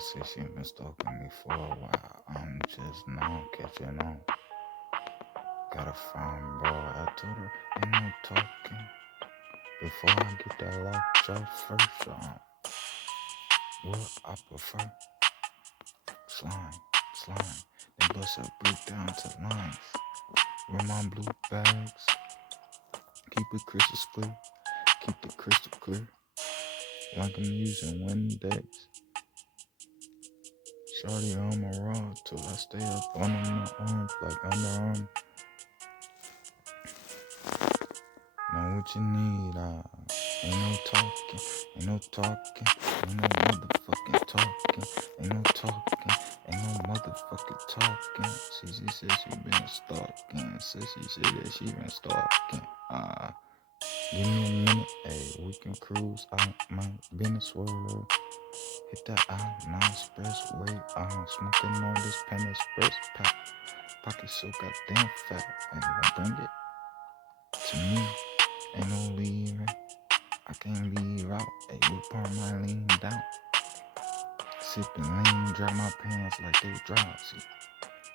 say she been stalking me for a while. I'm just now catching on. Gotta find bro. I told her ain't no talking. Before I get that lockjaw first, what I prefer. Slime. Then bust a brick down to lines. With my blue bags. Keep it crystal clear. Like I'm using Windex. Shorty on my raw till I stay up on my arms like underarm. Know what you need, ain't no talking, ain't no motherfucking talking, ain't no motherfucking talking. She said she been stalking, she said that she been stalking. Give me a minute, ayy, we can cruise out my business world. Hit the I-9 expressway, smoking on this pen express pack. Pocket so goddamn fat, ayy, bring it to me. Ain't no leaving, I can't leave out. Ayy, whip on my lean down. Sipping lean, dry my pants like they drowsy.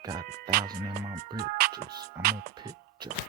Got 1,000 in my britches, I'm a picture.